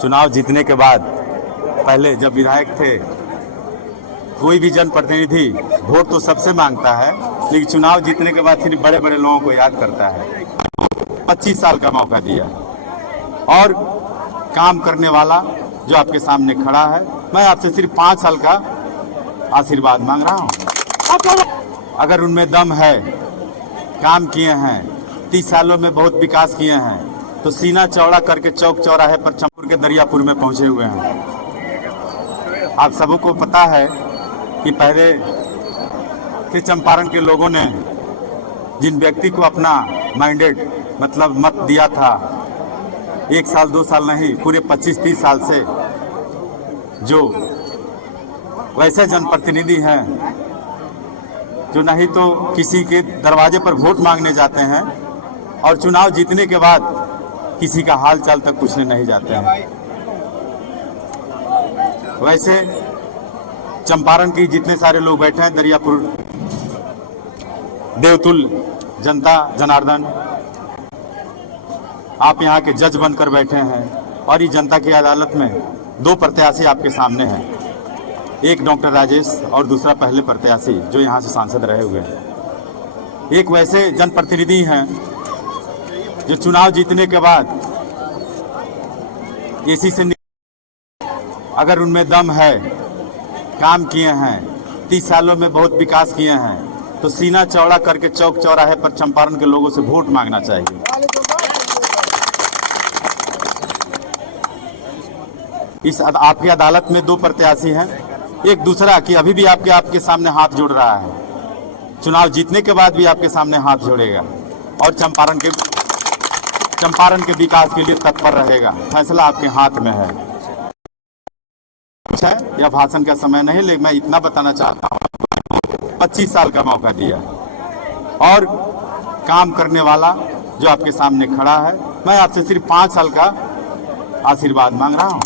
चुनाव जीतने के बाद पहले जब विधायक थे, कोई भी जनप्रतिनिधि वोट तो सबसे मांगता है, लेकिन चुनाव जीतने के बाद सिर्फ बड़े बड़े लोगों को याद करता है। 25 साल का मौका दिया और काम करने वाला जो आपके सामने खड़ा है, मैं आपसे सिर्फ 5 साल का आशीर्वाद मांग रहा हूँ। अगर उनमें दम है, काम किए हैं, 30 सालों में बहुत विकास किए हैं, तो सीना चौड़ा करके चौक चौराहे पर चंपुर के दरियापुर में पहुंचे हुए हैं। आप सबको पता है कि पहले के चंपारण के लोगों ने जिन व्यक्ति को अपना मैंडेट मतलब मत दिया था, 1 साल 2 साल नहीं, पूरे 25-30 साल से जो वैसे जनप्रतिनिधि हैं जो नहीं तो किसी के दरवाजे पर वोट मांगने जाते हैं और चुनाव जीतने के बाद किसी का हाल चाल तक पूछने नहीं जाते हैं। वैसे चंपारण की जितने सारे लोग बैठे हैं, दरियापुर देवतुल जनता जनार्दन, आप यहाँ के जज बनकर बैठे हैं और ये जनता की अदालत में 2 प्रत्याशी आपके सामने हैं, एक डॉक्टर राजेश और दूसरा पहले प्रत्याशी जो यहाँ से सांसद रहे हुए हैं। एक वैसे जनप्रतिनिधि हैं जो चुनाव जीतने के बाद एसी से अगर उनमें दम है, काम किए हैं, 30 सालों में बहुत विकास किए हैं, तो सीना चौड़ा करके चौक चौराहे पर चंपारण के लोगों से वोट मांगना चाहिए। इस आपकी अदालत में 2 प्रत्याशी हैं, एक दूसरा कि अभी भी आपके सामने हाथ जोड़ रहा है, चुनाव जीतने के बाद भी आपके सामने हाथ जोड़ेगा और चंपारण के विकास के लिए तत्पर रहेगा। फैसला आपके हाथ में है। यह भाषण का समय नहीं, लेकिन मैं इतना बताना चाहता हूँ, 25 साल का मौका दिया और काम करने वाला जो आपके सामने खड़ा है, मैं आपसे सिर्फ 5 साल का आशीर्वाद मांग रहा हूँ।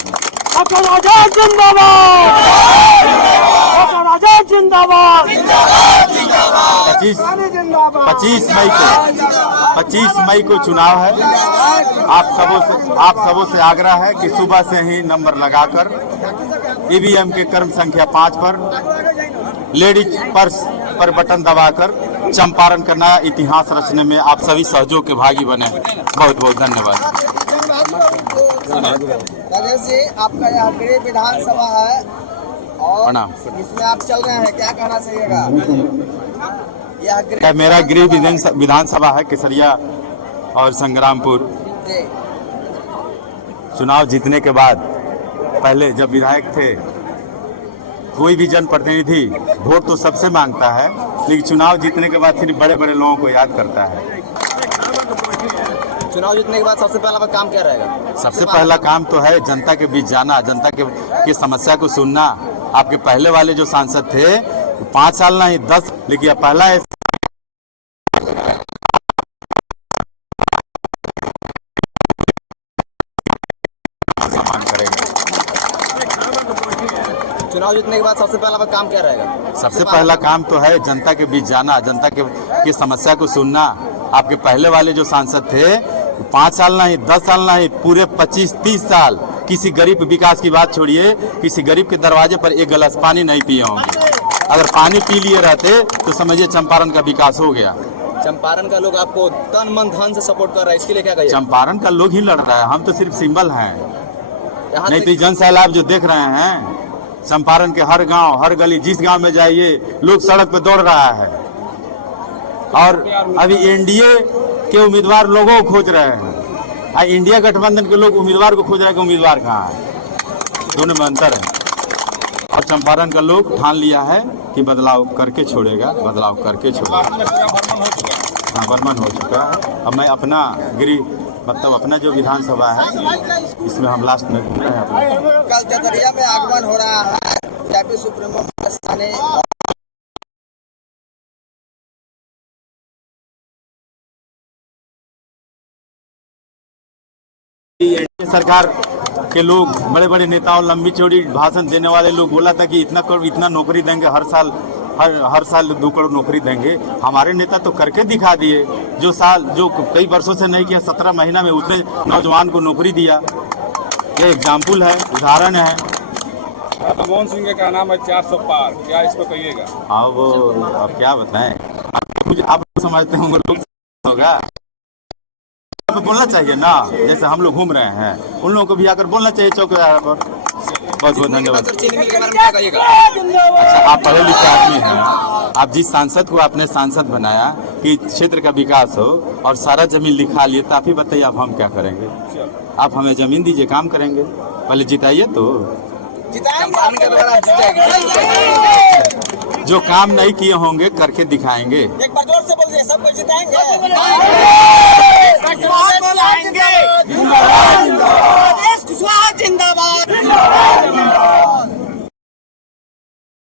जिंदाबाद 25 मई को चुनाव है। आप सबों से आग्रह है कि सुबह से ही नंबर लगाकर ईवीएम के क्रम संख्या 5 पर लेडीज पर्स पर बटन दबाकर चंपारण का नया इतिहास रचने में आप सभी सहयोग के भागी बने। बहुत बहुत धन्यवाद। राजेश जी, आपका यह गृह विधानसभा है और इसमें आप चल रहे हैं, क्या कहना चाहिएगा? यह मेरा गृह विधानसभा है, केसरिया और संग्रामपुर। चुनाव जीतने के बाद पहले जब विधायक थे, कोई भी जनप्रतिनिधि वोट तो सबसे मांगता है, लेकिन चुनाव जीतने के बाद सिर्फ बड़े बड़े लोगों को याद करता है। चुनाव जीतने के बाद सबसे पहला काम क्या रहेगा? सबसे पहला काम तो है जनता के बीच जाना, जनता की समस्या को सुनना। आपके पहले वाले जो सांसद थे, 5 साल नहीं 10, लेकिन यह पहला है। चुनाव जीतने के बाद सबसे पहला काम क्या रहेगा? सबसे पहला काम तो है जनता के बीच जाना, जनता की समस्या को सुनना। आपके पहले वाले जो सांसद थे, 5 साल नहीं 10 साल नहीं, पूरे 25-30 साल किसी गरीब विकास की बात छोड़िए, किसी गरीब के दरवाजे पर एक गिलास पानी नहीं पिए होंगे। अगर पानी पी लिए रहते तो समझिए चंपारण का विकास हो गया। चंपारण का लोग आपको तन मन धन से सपोर्ट कर रहा है, इसके लिए क्या कहिए? चंपारण का लोग ही लड़ रहा है, हम तो सिर्फ सिंबल हैं। नहीं तो जन सैलाब जो देख रहे हैं, चंपारण के हर गांव हर गली, जिस गांव में जाइए लोग सड़क पे दौड़ रहा है। और अभी एनडीए के उम्मीदवार लोगों को खोज रहे हैं, इंडिया गठबंधन के लोग उम्मीदवार को खोज रहे हैं कि उम्मीदवार कहाँ है। दोनों में अंतर है। और चंपारण का लोग ठान लिया है कि बदलाव करके छोड़ेगा, बदलाव करके छोड़ेगा। हाँ, बर्मन हो चुका है। अब मैं अपना मतलब अपना जो विधानसभा है, इसमें हम लास्ट में घूम रहे हैं। कल चतरिया में आगमन हो रहा है, बीजेपी सुप्रीमो सरकार के लोग, बड़े बड़े नेताओं, लंबी चौड़ी भाषण देने वाले लोग बोला था कि इतना नौकरी देंगे, हर साल हर साल 2 करोड़ नौकरी देंगे। हमारे नेता तो करके दिखा दिए, जो कई वर्षों से नहीं किया, 17 महीना में उतने नौजवान को नौकरी दिया। ये एग्जाम्पल है, उदाहरण है। मनमोहन सिंह का नाम है 400 पार, क्या इस पर कहिएगा? अब क्या बताएं, आप समझते होंगे लोग होगा तो बोलना चाहिए ना, जैसे हम लोग घूम रहे हैं, उन लोगों को भी आकर बोलना चाहिए चौकीदार पर। बहुत बहुत धन्यवाद। चीनी मिल के बारे में क्या कहिएगा? अच्छा, आप पढ़े लिखे आदमी हैं, आप जिस सांसद को आपने सांसद बनाया कि क्षेत्र का विकास हो और सारा जमीन लिखा लिए, तो आप ही बताइए अब हम क्या करेंगे? आप हमें जमीन दीजिए, काम करेंगे, पहले जिताइए तो। जो काम नहीं किए होंगे करके दिखाएंगे। एक बार जोर से बोल दिए, सब कुछ जिताएंगे। जिंदाबाद।